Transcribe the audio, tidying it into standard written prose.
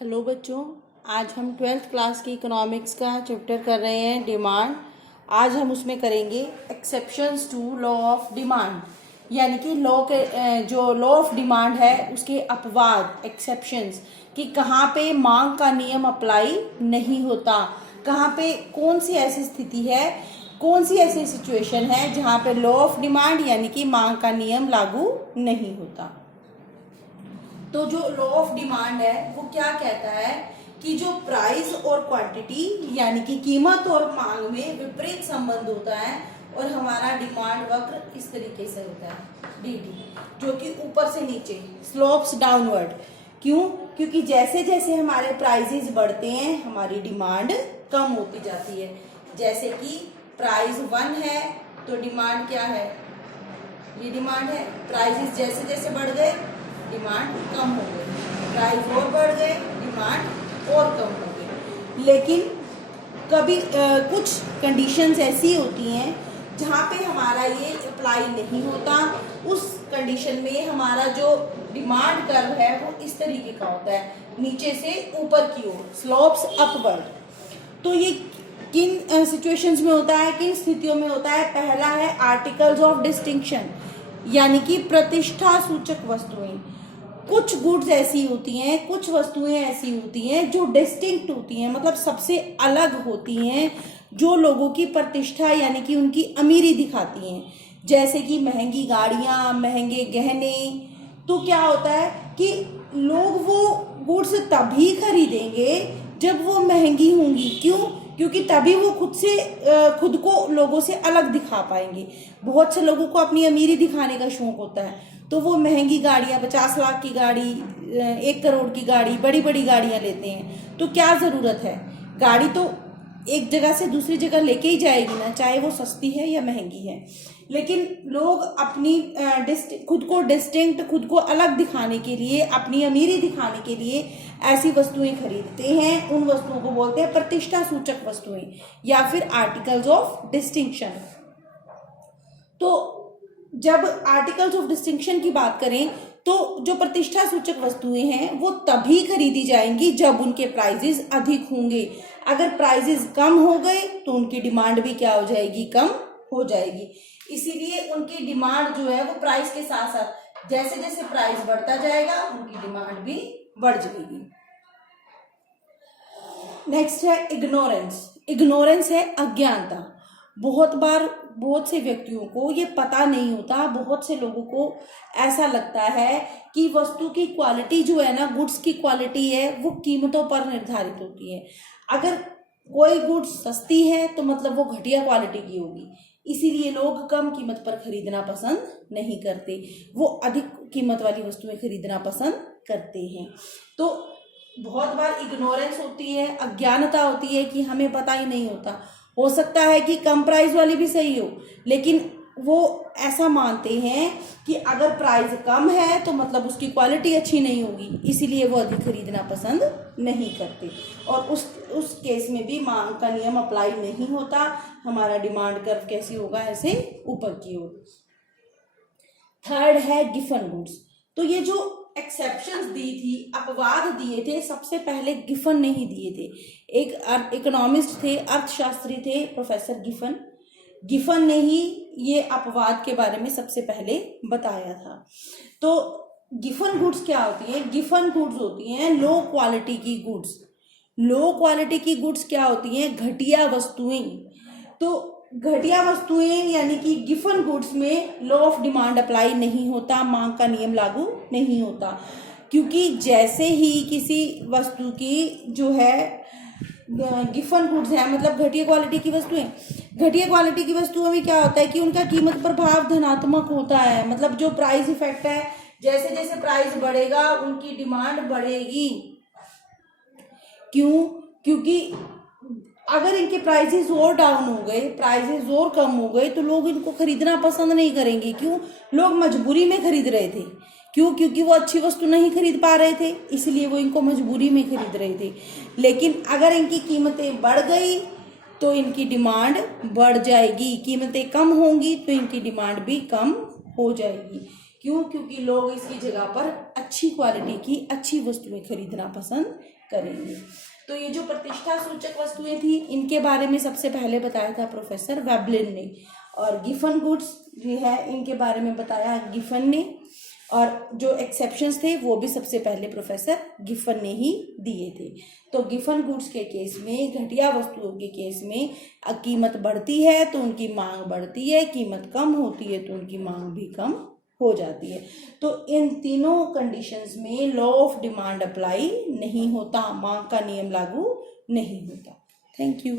Hello बच्चों, आज हम 12th क्लास की इकोनॉमिक्स का चैप्टर कर रहे हैं डिमांड। आज हम उसमें करेंगे exceptions to law of demand, यानी कि जो लॉ ऑफ डिमांड है उसके अपवाद, एक्सेप्शंस, कि कहाँ पे मांग का नियम अप्लाई नहीं होता, कहाँ पे कौन सी ऐसी स्थिति है, कौन सी ऐसी सिचुएशन है जहाँ पे लॉ ऑफ डिमांड यानी कि मांग का नियम लागू नहीं होता। तो जो लॉ ऑफ डिमांड है वो क्या कहता है कि जो प्राइस और क्वांटिटी यानी कि कीमत और मांग में विपरीत संबंध होता है और हमारा डिमांड वक्र इस तरीके से होता है डी, जो कि ऊपर से नीचे स्लोप्स डाउनवर्ड। क्यों? क्योंकि जैसे जैसे हमारे प्राइसेस बढ़ते हैं हमारी डिमांड कम होती जाती है। जैसे कि प्राइस 1 है तो डिमांड क्या है, ये डिमांड है। प्राइसेस जैसे जैसे बढ़ गए डिमांड कम हो गई, प्राइस और बढ़ गए डिमांड और कम हो गई। लेकिन कभी कुछ कंडीशंस ऐसी होती हैं जहाँ पे हमारा ये अप्लाई नहीं होता। उस कंडीशन में हमारा जो डिमांड कर्व है वो इस तरीके का होता है, नीचे से ऊपर की ओर, स्लोप्स अपवर्ड। तो ये किन सिचुएशंस में होता है, किन स्थितियों में होता है? पहला है आर्टिकल्स ऑफ डिस्टिंक्शन, यानी कि प्रतिष्ठा सूचक वस्तुएं। कुछ गुड्स ऐसी होती हैं, कुछ वस्तुएं ऐसी होती हैं जो डिस्टिंक्ट होती हैं, मतलब सबसे अलग होती हैं, जो लोगों की प्रतिष्ठा यानी कि उनकी अमीरी दिखाती हैं। जैसे कि महंगी गाड़ियां, महंगे गहने। तो क्या होता है कि लोग वो गुड्स तभी खरीदेंगे जब वो महंगी होंगी। क्यों? क्योंकि तभी वो खुद को लोगों से अलग दिखा पाएंगे। बहुत से लोगों को अपनी अमीरी दिखाने का शौक होता है, तो वो महंगी गाड़ियां, 50 लाख की गाड़ी, 1 करोड़ की गाड़ी, बड़ी बड़ी गाड़ियां लेते हैं। तो क्या ज़रूरत है? गाड़ी तो एक जगह से दूसरी जगह लेके ही जाएगी ना, चाहे वो सस्ती है या महंगी है। लेकिन लोग अपनी खुद को डिस्टिंक्ट, खुद को अलग दिखाने के लिए, अपनी अमीरी दिखाने के लिए ऐसी वस्तुएं खरीदते हैं। उन वस्तुओं को बोलते हैं प्रतिष्ठा सूचक वस्तुएं या फिर आर्टिकल्स ऑफ डिस्टिंक्शन। तो जब आर्टिकल्स ऑफ डिस्टिंक्शन की बात करें तो जो प्रतिष्ठा सूचक वस्तुएं हैं वो तभी खरीदी जाएंगी जब उनके प्राइसेस अधिक होंगे। अगर प्राइसेस कम हो गए तो उनकी डिमांड भी क्या हो जाएगी, कम हो जाएगी। इसीलिए उनकी डिमांड जो है वो प्राइस के साथ साथ जैसे जैसे प्राइस बढ़ता जाएगा उनकी डिमांड भी बढ़ जाएगी। नेक्स्ट है इग्नोरेंस। इग्नोरेंस है अज्ञानता। बहुत बार बहुत से व्यक्तियों को ये पता नहीं होता, बहुत से लोगों को ऐसा लगता है कि वस्तु की क्वालिटी जो है ना, गुड्स की क्वालिटी है वो कीमतों पर निर्धारित होती है। अगर कोई गुड्स सस्ती है तो मतलब वो घटिया क्वालिटी की होगी, इसीलिए लोग कम कीमत पर खरीदना पसंद नहीं करते, वो अधिक कीमत वाली वस्तुएं खरीदना पसंद करते हैं। तो बहुत बार इग्नोरेंस होती है, अज्ञानता होती है कि हमें पता ही नहीं होता। हो सकता है कि कम प्राइस वाली भी सही हो, लेकिन वो ऐसा मानते हैं कि अगर प्राइस कम है तो मतलब उसकी क्वालिटी अच्छी नहीं होगी, इसीलिए वो अधिक खरीदना पसंद नहीं करते। और उस केस में भी मांग का नियम अप्लाई नहीं होता। हमारा डिमांड कर्व कैसी होगा, ऐसे ऊपर की ओर। थर्ड है गिफन गुड्स। तो ये जो एक्सेप्शंस दी थी, अपवाद दिए थे, सबसे पहले गिफन नहीं दिए थे। एक इकोनॉमिस्ट थे, अर्थशास्त्री थे, प्रोफेसर गिफन। गिफन ने ही ये अपवाद के बारे में सबसे पहले बताया था। तो गिफन गुड्स क्या होती है? गिफन गुड्स होती हैं लो क्वालिटी की गुड्स। लो क्वालिटी की गुड्स क्या होती हैं? घटिया वस्तुएं। तो घटिया वस्तुएं यानी कि गिफन गुड्स में लॉ ऑफ डिमांड अप्लाई नहीं होता, मांग का नियम लागू नहीं होता। क्योंकि जैसे ही किसी वस्तु की जो है गिफन गुड्स है, मतलब घटिया क्वालिटी की वस्तुएं, घटिया क्वालिटी की वस्तुओं में क्या होता है कि उनका कीमत प्रभाव धनात्मक होता है। मतलब जो प्राइस इफेक्ट है, जैसे जैसे प्राइस बढ़ेगा उनकी डिमांड बढ़ेगी। क्यों? क्योंकि अगर इनके प्राइसेस और डाउन हो गए, प्राइसेस और कम हो गए, तो लोग इनको खरीदना पसंद नहीं करेंगे। क्यों? लोग मजबूरी में खरीद रहे थे। क्यों? क्योंकि वो अच्छी वस्तु नहीं खरीद पा रहे थे, इसलिए वो इनको मजबूरी में खरीद रहे थे। लेकिन अगर इनकी कीमतें बढ़ गई तो इनकी डिमांड बढ़ जाएगी, कीमतें कम होंगी तो इनकी डिमांड भी कम हो जाएगी। क्यों? क्योंकि लोग इसकी जगह पर अच्छी क्वालिटी की अच्छी वस्तुएं खरीदना पसंद करेंगे। तो ये जो प्रतिष्ठा सूचक वस्तुएं थी, इनके बारे में सबसे पहले बताया था प्रोफेसर वेबलिन ने, और गिफन गुड्स जो है इनके बारे में बताया गिफन ने, और जो एक्सेप्शंस थे वो भी सबसे पहले प्रोफेसर गिफन ने ही दिए थे। तो गिफन गुड्स के केस में, घटिया वस्तुओं के केस में कीमत बढ़ती है तो उनकी मांग बढ़ती है, कीमत कम होती है तो उनकी मांग भी कम हो जाती है। तो इन तीनों कंडीशंस में लॉ ऑफ डिमांड अप्लाई नहीं होता, मांग का नियम लागू नहीं होता। Thank you.